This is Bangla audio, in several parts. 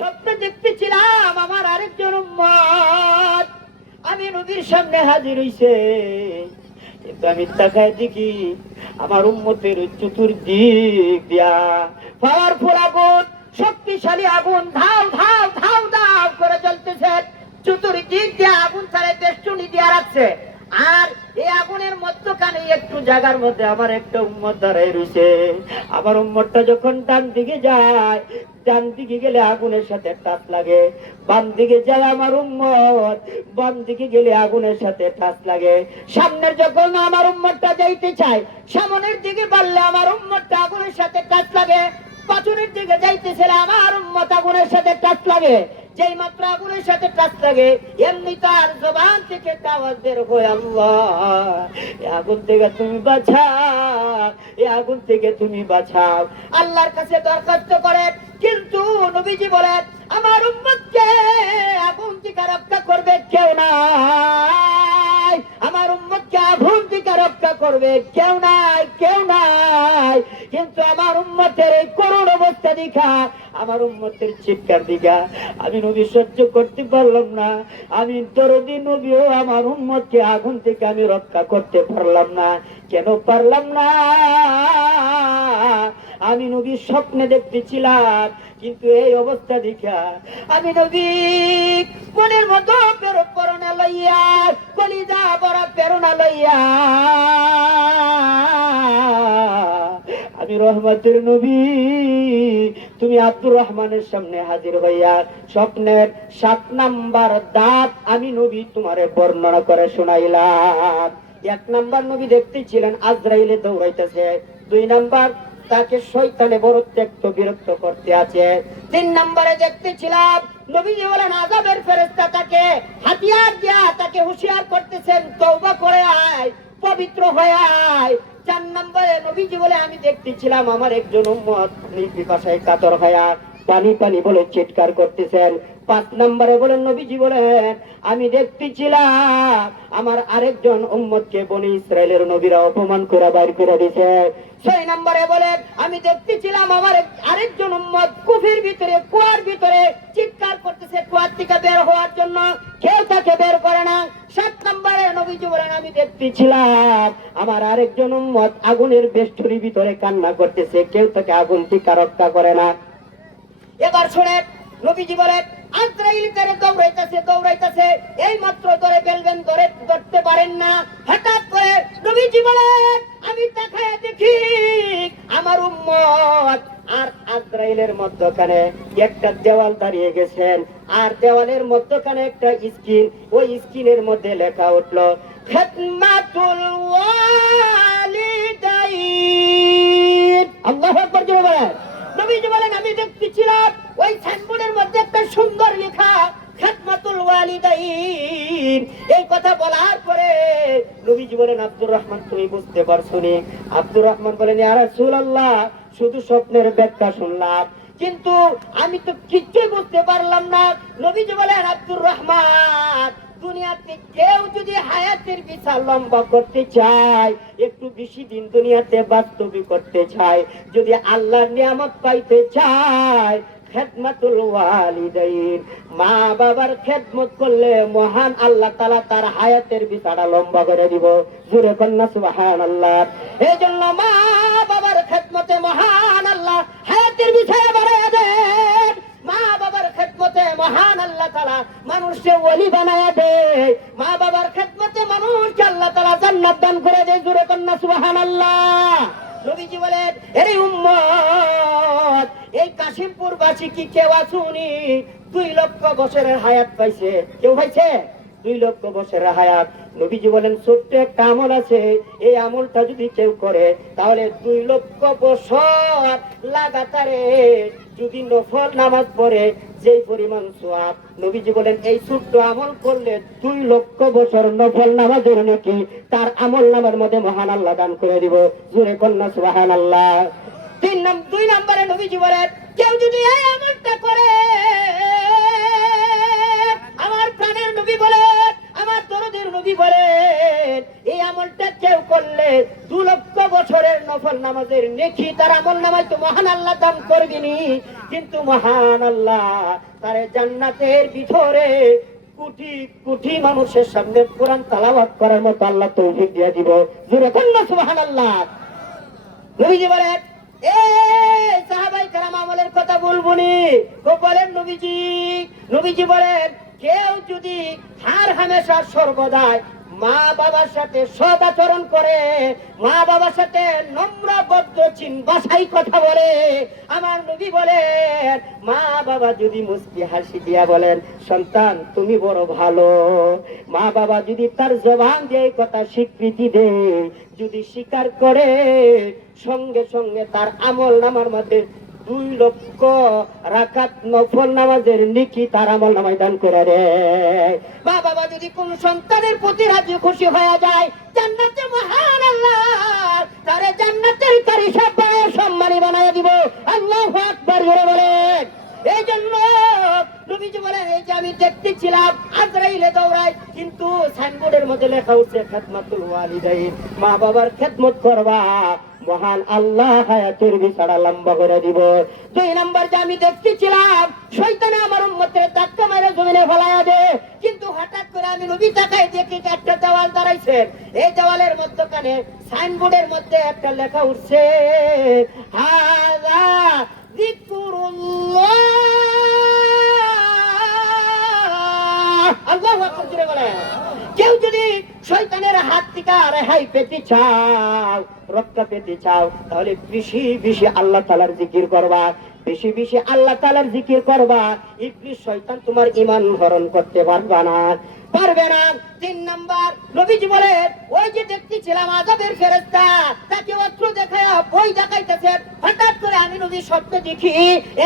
স্বপ্নে দেখতেছিলাম আমার আরেকজন উম্মত আমি নবীর সামনে হাজির হইছে, কিন্তু আমি তাকায় দেখি আমার উম্মতের চতুর্দিক দিয়া পাওয়ারফুল আগুন, শক্তিশালী আগুন ধাও ধাও ধাও ধাও করে জ্বলতেছে। চতুর্দিক দিয়ে আগুন ছাড়ে বেষ্টনী দিয়ে রাখছে, আর এই আগুনের মধ্যখানে একটু জায়গার মধ্যে আমার একটা উম্মত দাঁড়ায় রয়েছে। আমার উম্মতটা যখন ডান দিকে যায়, ডান দিকে গেলে আগুনের সাথে টাচ লাগে, বাম দিকে যায় আমার উম্মত, বাম দিকে গেলে আগুনের সাথে টাচ লাগে। সামনের যখন আমার উম্মতটা যাইতে চায়, সামনের দিকে বাড়লে আমার উম্মতটা আগুনের সাথে টাচ লাগে, পাছনের দিকে যাইতেছিল আমার উম্মত আগুনের সাথে টাচ লাগে। যেই মাত্র আগুনের সাথে টাচ লাগে, এমনি তার জবান থেকে আওয়াজ বের হয়, আল্লাহ এই আগুন থেকে তুমি বাঁচাও, এই আগুন থেকে তুমি বাঁচাও। আল্লাহর কাছে দরখাস্ত করে, কিন্তু নবীজি বলেন আমার উম্মতকে আগুন থেকে রক্ষা করবে কেউ নাই, আমার উম্মতকে আগুন থেকে রক্ষা করবে কেউ নাই, কেউ নাই। কিন্তু আমার উম্মতের এই করুণ অবস্থা দেখা, আমার উম্মতের চিৎকার দিঘা আমি নবী সহ্য করতে পারলাম না। আমি দরদি নবীও আমার উম্মতকে আগুন থেকে আমি রক্ষা করতে পারলাম না। কেন পারলাম না? আমি নবী স্বপ্নে দেখতেছিলাম, কিন্তু এই অবস্থা দেখা আমি নবী মনের মতো প্রেরণা লইয়া, কলিজা বড় প্রেরণা লইয়া আমি রহমতের নবী তুমি আব্দুর রহমানের সামনে হাজির হইয়া স্বপ্নের 7 নাম্বার দাঁত আমি নবী তোমারে বর্ণনা করে শোনাইলাম। 1 নাম্বার নবী দেখতেছিলেন আজরাইলে দৌড়াইতেছে, 2 নাম্বার তাকে শয়তানে বড় ত্যক্ত বিরক্ত করতে আছে, 3 নম্বরে দেখতেছিলাম নবীজি বলেন আযাবের ফেরেশতা তাকে হাতিয়ার দিয়া তাকে হুঁশিয়ার করতেছেন, তওবা করে আয়, পবিত্র হয়ে আয়। 4 নম্বরে নবীজি বলে আমি দেখতেছিলাম আমার একজন উম্মত পিপাসায় কাতর হয়ে পানি পানি বলে চিৎকার করতেছেন। 5 নম্বরে বলেন নবীজি বলেন আমি দেখতেছিলাম আমার আরেকজন উম্মতকে বনি ইসরায়েলের নবীরা অপমান করে বাইর করে দিয়েছে। 6 নম্বরে বলেন আমি দেখতেছিলাম আমার আরেকজন উম্মত কুফির ভিতরে, কুয়ার ভিতরে চিৎকার করতেছে কুয়ার থেকে বের হওয়ার জন্য, কেউ তাকে বের করে না। 7 নম্বরে নবীজি বলেন আমি দেখতেছিলাম আমার আরেকজন উম্মত আগুনের বেষ্টনীর ভিতরে কান্না করতেছে, কেউ তাকে আগুন থেকে রক্ষা করে না। এবার শুনে নবীজি বলেন আজরাইল তারে দৌড়াইতেছে দৌড়াইতেছে, এই মাত্র ধরে ফেলবেন, ধরে ধরতে পারেন না। হঠাৎ করে নবীজি বলেন আমি তাকায় দেখি আমার উম্মত আর আজরাইলের মধ্যখানে একটা দেওয়াল দাঁড়িয়ে গেছেন, আর দেওয়ালের মধ্যখানে একটা স্ক্রিন, ওই স্ক্রিনের মধ্যে লেখা উঠলো খিদমাতুল ওয়ালিদাইন। আল্লাহু আকবার জোরে বলেন। নবীজি বলেন আমি দেখতেছিলাম ওই সাইনবোর্ডের মধ্যে একটা সুন্দর লেখা খিদমাতুল ওয়ালিদাইন। এই কথা বলার পরে নবীজি বলেন আব্দুর রহমান তুমি বুঝতে পারছো নি? আব্দুর রহমান বলেন ইয়া রাসূলুল্লাহ শুধু স্বপ্নের ব্যাখ্যা শুনলাম, কিন্তু আমি তো কিছুই বুঝতে পারলাম না। নবীজি বলেন আব্দুর রহমান দুনিয়াতে কেউ যদি হায়াতের বিচার লম্বা করতে চায়, একটু বেশি দিন দুনিয়াতে বাস্তবী করতে চায়, যদি আল্লাহর নিয়ামত পাইতে চায়, খেদমতুল ওয়ালিদাইন মা বাবার খেদমত করলে মহান আল্লাহ তাআলা তার হায়াতের বিচারটা লম্বা করে দিব। জোরে কন্যা সুবহানাল্লাহ। এই জন্য মা বাবার খেদমতে মহান আল্লাহ হায়াতের বিচার বাড়ায় দেন। মা বাবার খেদমতে মহান আল্লাহ তাআলা মানুষকে ওলি বানায় দেয়। মা বাবার খেদমতে মানুষকে আল্লাহ তাআলা জান্নাত দান করে দেয়। জোরে কন্যা সুবহানাল্লাহ। নবীজি বলেন এর উম্মত এই কাশিমপুর বাসী কি কেউ আসুনি 2 লক্ষ বছরের হায়াত পাইছে? কেউ পাইছে 2 লক্ষ বছরের হায়াত? নবীজি বলেন ছোট্ট একটা আমল আছে, এই আমলটা যদি কেউ করে তাহলে 2 লক্ষ বছর লাগাতারে যদি নফল নামাজ পড়ে যেই পরিমাণ সওয়াব, নবীজি বলেন এই ছোট্ট আমল করলে 2 লক্ষ বছর নফল নামাজের নাকি তার আমল নামার মধ্যে মহান আল্লাহ দান করে দিব। জোরে কন্যা সুবহানাল্লাহ। 2 নম্বরে নবীজি বলেন কেউ যদি এই আমলটা করে, আমার প্রাণের নবী বলেন, আমার দরদের নবী বলেন এই আমলটা কেউ করলে 2 লক্ষ বছরের নফল নামাজের নেকি তার আমল নামায় তো মহান আল্লাহ দান করবেনি। কিন্তু মহান আল্লাহ তার জান্নাতের ভিতরে কোটি কোটি মানুষের সামনে কোরআন তেলাওয়াত করার মতো আল্লাহ তৌফিক দিয়ে দিব। জোরে কন্না সুবহানাল্লাহ। নবীজি বলেন সাহাবায়ে কেরাম আমলের কথা বলবনি, বলেন নবীজি বলেন কেউ যদি হার হামেশা সর্বদাই মা বাবার সাথে সৎ আচরণ করে, মা বাবার সাথে নম্র ভদ্র ভাষায় কথা বলে, আমার নবী বলেন মা বাবা যদি মুস্কি হাসি দিয়া বলেন সন্তান তুমি বড় ভালো, মা বাবা যদি তার জবান দিয়ে কথা স্বীকৃতি দেয়, যদি স্বীকার করে, সঙ্গে সঙ্গে তার আমল নামার মধ্যে 2 লক্ষ রাকাত নফল নামাজের নেকি তার আমল নামায় দান করে দেয়। মা বাবা যদি কোন সন্তানের প্রতি রাজি খুশি হয়ে যায়, জান্নাতে মহান আল্লাহ তারে জান্নাতের কারিশব সম্মানী বানায় দিব। আল্লাহু আকবার জোরে বলেন। এই জন্য নবীজি বলেন এই যে আমি দেখতেছিলাম আজরাইলে দৌড়ায়, কিন্তু সাইনবোর্ডের মধ্যে লেখা হচ্ছে খিদমাতুল ওয়ালিদাইন, মা বাবার খেদমত করবা, মহান আল্লাহ হায়াতের বিচারা লম্বা করে দিব। 2 নাম্বার যে আমি দেখতেছিলাম শয়তানে আমার উম্মতের ধাক্কা মেরে জমিনে ফেলায়া দে, কিন্তু হঠাৎ করে আমি নবী তাকাই দেখি একটা দেওয়াল দাঁড়াইছে, এই দেওয়ালের মধ্যখানে সাইনবোর্ডের মধ্যে একটা লেখা উঠছে হাযা যিকরুল্লাহ। আল্লাহু আকবার জোরে বলেন। কেউ যদি শয়তানের হাত থেকে রেহাই পেতে চাও, রক্ষা পেতে চাও, তাহলে বেশি বেশি আল্লাহ তাআলার জিকির করবা, বেশি বেশি আল্লাহ তাআলার জিকির করবা। ইবলিস শয়তান তোমার ঈমান হরণ করতে পারবে না। 3 নাম্বার নবীজি বলেন ওই যে দেখতেছিলাম আযাবের ফেরেশতা তাকে অস্ত্র দেখায়া ভয় দেখাইতেছে, হঠাৎ করে আমি নবী স্বপ্নে দেখি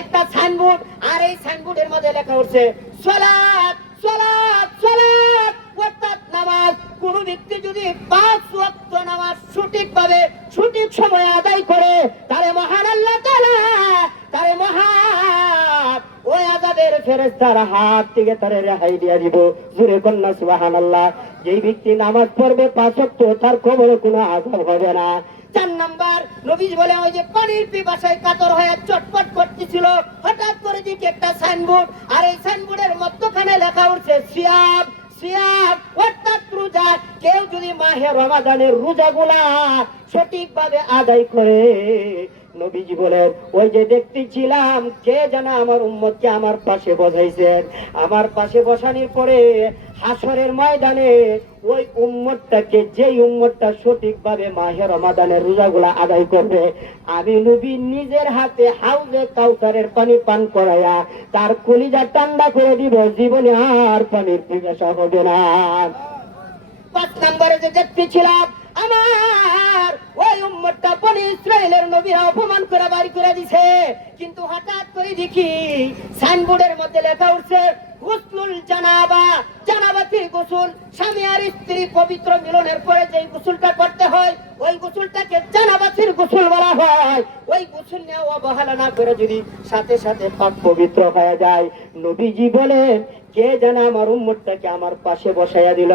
একটা সাইনবোর্ড, আর এই সাইনবোর্ডের মধ্যে লেখা উঠছে সালাত সালাত সালাত, অর্থাৎ নামাজ। কোন ব্যক্তি যদি 5 ওয়াক্ত নামাজ সঠিকভাবে সঠিক সময়ে আদায় করে, তারে মহান আল্লাহ তাআলা তারে মহান ওই আযাবের ফেরেশতার হাত থেকে তারে রেহাই দিয়ে দিব। জোরে কন্না সুবহানাল্লাহ। যেই ব্যক্তি নামাজ পড়বে 5 ওয়াক্ত, তার কবরে কোনো আযাব হবে না। 4 নাম্বার নবীজি বলে ওই যে পানির পিপাসায় কাতর হয়ে চটপট করতেছিল, হঠাৎ করে দেখি একটা সাইনবোর্ড, আর এই সাইনবোর্ডের মধ্যখানে লেখা উঠছে সিয়াম সিয়াম, অর্থাৎ রোজা। কেউ যদি মাহে রমাদানের রোজাগুলা সঠিকভাবে আদায় করে, নবীজি বলেন ওই যে দেখতেছিলাম কে জানা আমার উম্মতকে আমার পাশে বসাইছেন, আমার পাশে বসানোর পরে হাসরের ময়দানে ওই উম্মতটাকে, যেই উম্মতটা সঠিকভাবে মাহে রমাদানের রোজাগুলা আদায় করবে, আমি নবী নিজের হাতে হাউজে কাউসারের পানি পান করাইয়া তার কলিজা ঠান্ডা করে দিব, জীবনে আর পানির পিপাসা হবে না। 5 নম্বরে যে দেখতেছিলাম আমার ওই উম্মতটা বনি ইসরাইলের নবীরা অপমান করে বাড়ি করে দিছে, কিন্তু হঠাৎ করে দেখি সাইনবোর্ডের মধ্যে লেখা উঠছে গুসলুল জানাবা, জানাবাতির গোসল। স্বামী আর স্ত্রী পবিত্র মিলনের পরে যে গোসলটা করতে হয়, ওই গোসলটাকে জানাবাতির গোসল বলা হয়। ওই গোসল নিয়ে অবহেলা না করে যদি সাথে সাথে পাক পবিত্র হয়ে যায়, নবীজি বলেন কে জানা আমার উম্মতটাকে আমার পাশে বসাইয়া দিল।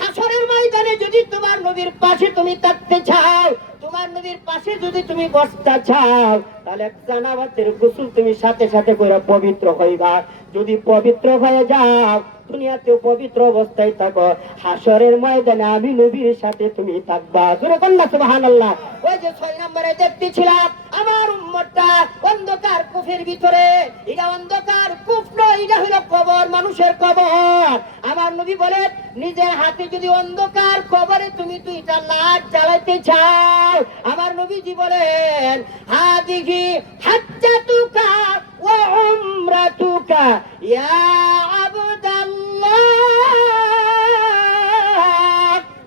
হাসরের ময়দানে যদি তোমার নবীর পাশে তুমি থাকতে চাও, তোমার নবীর পাশে যদি তুমি বসতে চাও, তাহলে জানাবাতের গোসল তুমি সাথে সাথে করে পবিত্র হইবা। যদি পবিত্র হয়ে যাও, দুনিয়াতেও পবিত্র অবস্থায় থাকো, হাসরের ময়দানে আমি নবীর সাথে তুমি থাকবা। জোরে কন্না সুবহানাল্লাহ। ওই যে 6 নম্বরে দেখতেছিলাম আমার উম্মতটা অন্ধকার কুফের ভিতরে, এটা অন্ধকার কুফ নয়, এটা হলো কবর, মানুষের কবর। আমার নবী বলেন নিজের হাতে যদি অন্ধকার কবরে তুমি 2টা লাশ জ্বালাইতে চাও, আমার নবীজি বলেন হাদিহি হাজ্জাতুকা ওয়া উমরাতুকা ইয়া আবদাল্লাহ।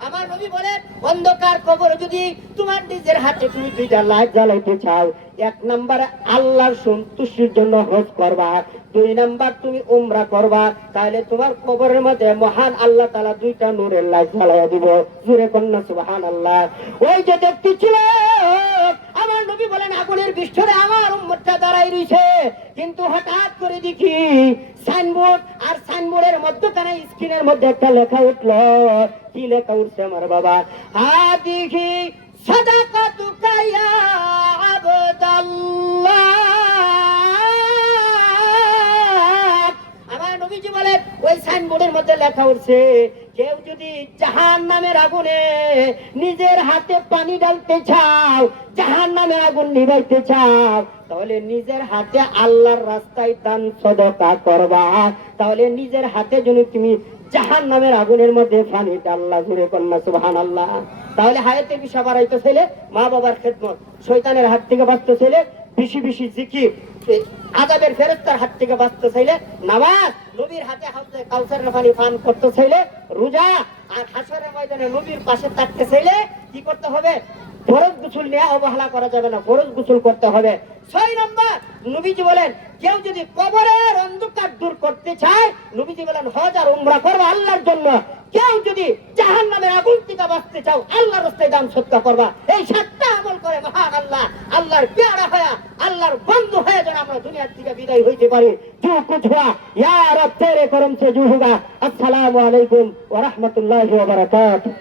আমার নবী বলেন অন্ধকার কবরে যদি তোমার নিজের হাতে তুমি 2টা লাশ জ্বালাইতে চাও, 1 নাম্বার আল্লাহর সন্তুষ্টির জন্য হজ করবা, 2 নাম্বার তুমি উমরা করবা, তাহলে তোমার কবরের মধ্যে মহান আল্লাহ তাআলা 2টা নূরের লাইট জ্বালাইয়া দিব। জোরে কন্না সুবহানাল্লাহ। ওই যে দেখতেছিল আমার নবী বলেন আগুনের বিষ্ঠরে আমার উম্মতটা দাঁড়াই রইছে, কিন্তু হঠাৎ করে দেখি সাইনবোর্ড, আর সাইনবোর্ডের মধ্যখানে স্ক্রিনের মধ্যে একটা লেখা উঠলো। কি লেখা উঠছে আমার বাবা? হাদিহি সাদাকাতুকা ইয়া আবদাল্লাহ। আমার নবীজি বলেন ওই সাইনবোর্ডের মধ্যে লেখা উঠছে, কেউ যদি জাহান্নামের আগুনে নিজের হাতে পানি ঢালতে চাও, জাহান্নামের আগুন নিভাইতে চাও, তাহলে নিজের হাতে আল্লাহর রাস্তায় দান সদকা করবা। তাহলে নিজের হাতে যদি তুমি জাহান্নামের আগুনের মধ্যে পানি ঢাললা, জুড়ে কন্যা সুবহানাল্লাহ। তাহলে হায়াতের বিষয় বাড়াইতে ছেলে, মা বাবার খেদমত, শয়তানের হাত থেকে বাঁচতে ছেলে, বেশি বেশি জিকির, আযাবের ফেরেশতার হাত থেকে বাঁচতে চাইলে নামাজ, নবীর হাতে হাউজে কাউসারের পানি পান করতে চাইলে রোজা, আর হাসরের ময়দানে নবীর পাশে থাকতে চাইলে কি করতে হবে? ফরজ গোসল নিয়ে অবহেলা করা যাবে না, ফরজ গোসল করতে হবে। 6 নম্বর নবীজি বলেন, কেউ যদি কবরের অন্ধকার দূর করতে চায়, নবীজি বলেন হজ আর উমরা করবা আল্লাহর জন্য। কেউ যদি জাহান্নামের আগুন থেকে বাঁচতে চাও, আল্লাহর রাস্তায় দান সদকা করবা। এই 7টা আমল করে মহান আল্লাহ আল্লাহর পেয়ারা হয়ে, আল্লাহর বন্ধু হয়ে যেন আমরা দুনিয়ার থেকে বিদায় হইতে পারি। जो कुछ हुआ या रब तेरे करम से जो होगा। अस्सलामु अलैकुम व रहमतुल्लाहि व बरकातहू।